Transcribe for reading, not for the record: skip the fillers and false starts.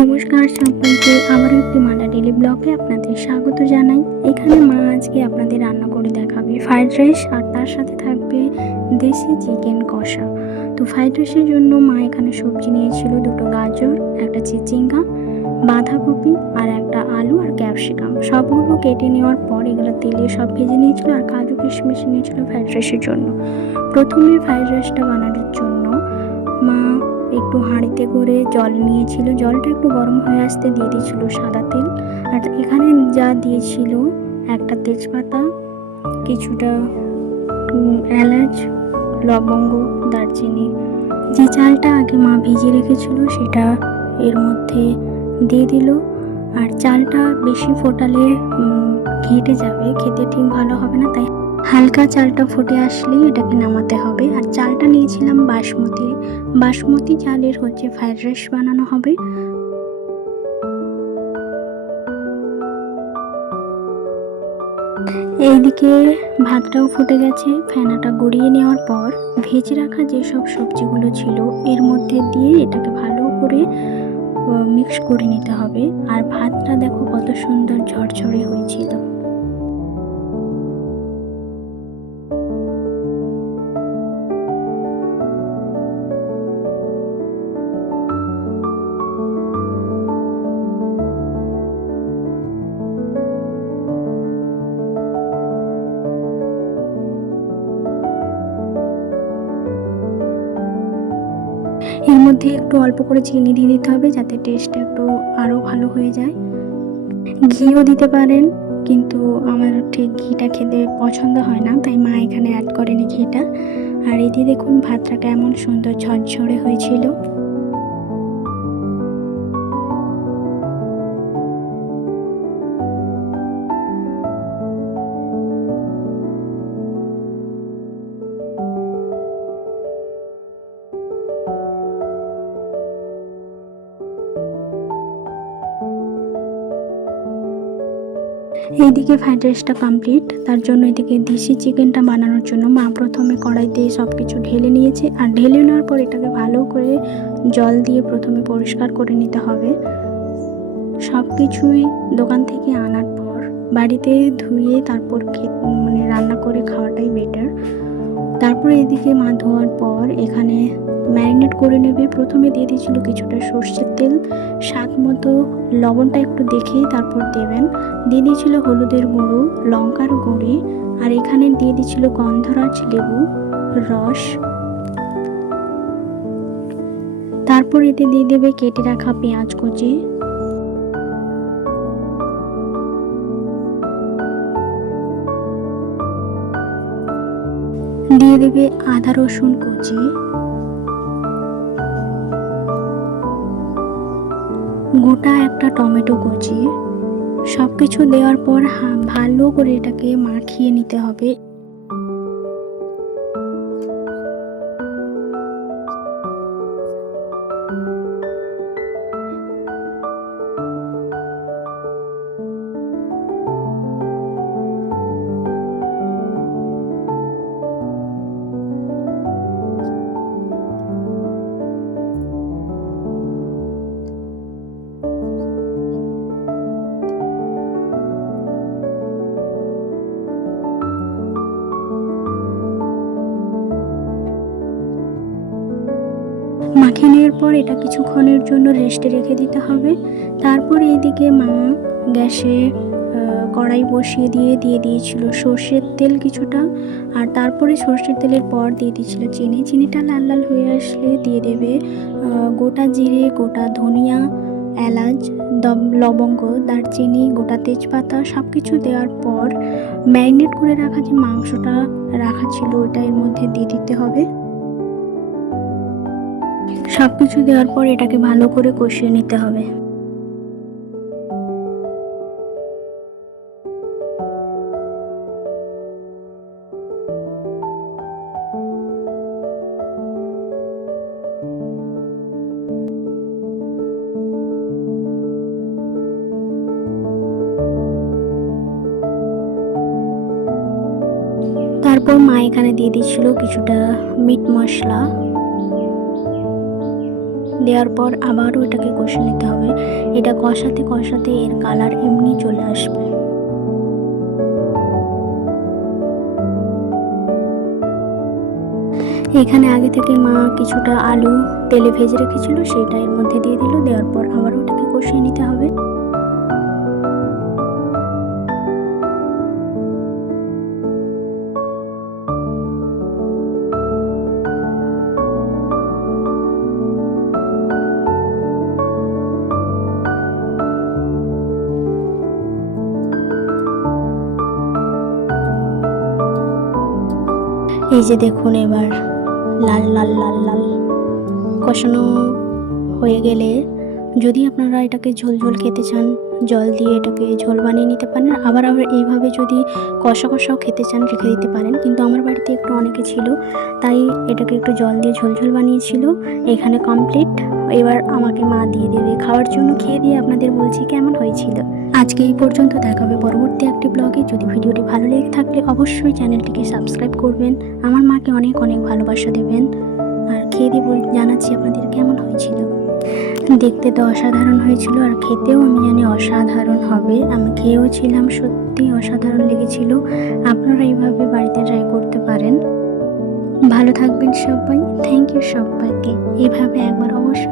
নমস্কার সবাইকে, আবারও একটি মালা ডেলি ব্লগে আপনাদের স্বাগত জানাই। এখানে মা আজকে আপনাদের রান্না করে দেখাবে ফ্রাইড রাইস, আর তার সাথে থাকবে দেশি চিকেন কষা। তো ফ্রাইড রাইসের জন্য মা এখানে সবজি নিয়েছিল, দুটো গাজর, একটা চিচিঙ্গা, বাঁধাকপি আর একটা আলু আর ক্যাপসিকাম। সবগুলো কেটে নেওয়ার পর এগুলো তেলে সব ভেজে নিয়েছিল, আর কাজু কিশমিশ নিয়েছিল ফ্রাইড রাইসের জন্য। প্রথমে ফ্রাইড রাইসটা বানানোর জন্য মা একটু হাঁড়িতে করে জল নিয়েছিল, জলটা একটু গরম হয়ে আসতে দিয়ে দিয়েছিল সাদা তেল। আর এখানে যা দিয়েছিল একটা তেজপাতা, কিছুটা এলাচ, লবঙ্গ, দারচিনি। যে চালটা আগে মা ভিজিয়ে রেখেছিল সেটা এর মধ্যে দিয়ে দিল। আর চালটা বেশি ফোটালে ঘেঁটে যাবে, খেতে ঠিক ভালো হবে না, তাই হালকা চালটা ফুটে আসলেই এটাকে নামাতে হবে। আর চালটা নিয়েছিলাম বাসমতি চালের ফ্রাইড রাইস বানানো হবে। এইদিকে ভাতটাও ফুটে গেছে। ফেনাটা গড়িয়ে নেওয়ার পর ভেজে রাখা যেসব সবজিগুলো ছিল এর মধ্যে দিয়ে এটাকে ভালো করে মিক্স করে নিতে হবে। আর ভাতটা দেখো কত সুন্দর ঝরঝরে হয়েছিল। এর মধ্যে একটু অল্প করে চিনি দিয়ে দিতে হবে যাতে টেস্টটা একটু আরও ভালো হয়ে যায়। ঘিও দিতে পারেন, কিন্তু আমার ঠিক ঘিটা খেতে পছন্দ হয় না, তাই মা এখানে অ্যাড করেনি ঘিটা। আর এতে দেখুন ভাতটা কেমন সুন্দর ঝরঝরে হয়েছিল। এইদিকে ফ্রাইড রাইসটা কমপ্লিট। তার জন্য এদিকে দেশি চিকেনটা বানানোর জন্য মা প্রথমে কড়াইতে সব কিছু ঢেলে নিয়েছে। আর ঢেলে নেওয়ার পর এটাকে ভালো করে জল দিয়ে প্রথমে পরিষ্কার করে নিতে হবে। সব কিছুই দোকান থেকে আনার পর বাড়িতে ধুয়ে তারপর রান্না করে খাওয়াটাই বেটার। তারপরে এদিকে মা ধোয়ার পর এখানে ম্যারিনেট করে নেবে। প্রথমে দিয়ে দিয়েছিল কিছুটা সর্ষের তেল, স্বাদ মতো লবণটা একটু দেখেই তারপর দেবেন। দিয়ে দিয়েছিল হলুদের গুঁড়ো, লঙ্কার গুঁড়ি, আর এখানে দিয়ে দিয়েছিল গন্ধরাজ লেবু রস। তারপর এতে দিয়ে দেবে কেটে রাখা পেঁয়াজ কুচি, দিয়ে দেবে আদা রসুন কুচি, গোটা একটা টমেটো কুচি। সবকিছু দেওয়ার পর ভালো করে এটাকে মাখিয়ে নিতে হবে। মাখিয়ে নেওয়ার পর এটা কিছুক্ষণের জন্য রেস্টে রেখে দিতে হবে। তারপর এইদিকে মা গ্যাসে কড়াই বসিয়ে দিয়ে দিয়েছিল সর্ষের তেল কিছুটা। আর তারপরে সর্ষের তেলের পর দিয়ে দিয়েছিল চিনিটা লাল লাল হয়ে আসলে দিয়ে দেবে গোটা জিরে, গোটা ধনিয়া, এলাচ, লবঙ্গ, দারচিনি, গোটা তেজপাতা। সব কিছু দেওয়ার পর ম্যারিনেট করে রাখা যে মাংসটা রাখা ছিল ওটা এর মধ্যে দিয়ে দিতে হবে। সব কিছু দেওয়ার পর এটাকে ভালো করে কষিয়ে নিতে হবে। তারপর মা এখানে দিয়ে দিচ্ছিল কিছুটা মিট মশলা, দেওয়ার পর আবারও এটাকে কষে নিতে হবে। এটা কষাতে কষাতে এর কালার এমনি চলে আসবে। এখানে আগে থেকে মা কিছুটা আলু তেলে ভেজে রেখেছিল, সেটা এর মধ্যে দিয়ে দিল। দেওয়ার পর আবারও এটাকে কষিয়ে নিতে হবে। এই যে দেখুন, এবার লাল লাল লাল লাল কষানো হয়ে গেলে, যদি আপনারা এটাকে ঝোল ঝোল খেতে চান, জল দিয়ে এটাকে ঝোল বানিয়ে নিতে পারেন। আবার এইভাবে যদি কষা কষাও খেতে চান, রেখে দিতে পারেন। কিন্তু আমার বাড়িতে একটু অনেকে ছিল, তাই এটাকে একটু জল দিয়ে ঝোল ঝোল বানিয়েছিল। এখানে কমপ্লিট। এবার আমাকে মা দিয়ে দেবে খাওয়ার জন্য। খেয়ে দিয়ে আপনাদের বলছি কেমন হয়েছিল। আজকে এই পর্যন্ত, দেখা হবে পরবর্তী একটি ব্লগে। যদি ভিডিওটি ভালো লেগে থাকলে অবশ্যই চ্যানেলটিকে সাবস্ক্রাইব করবেন, আমার মাকে অনেক অনেক ভালোবাসা দেবেন। আর খেয়ে দিয়ে জানাচ্ছি আপনাদের কেমন হয়েছিল। দেখতে তো অসাধারণ হয়েছিল, আর খেতেও আমি জানি অসাধারণ হবে। আমি খেয়েও ছিলাম, সত্যি অসাধারণ লেগেছিল। আপনারা এইভাবে বাড়িতে ট্রাই করতে পারেন। ভালো থাকবেন সবাই। থ্যাংক ইউ সবাইকে। এইভাবে একবার অবশ্যই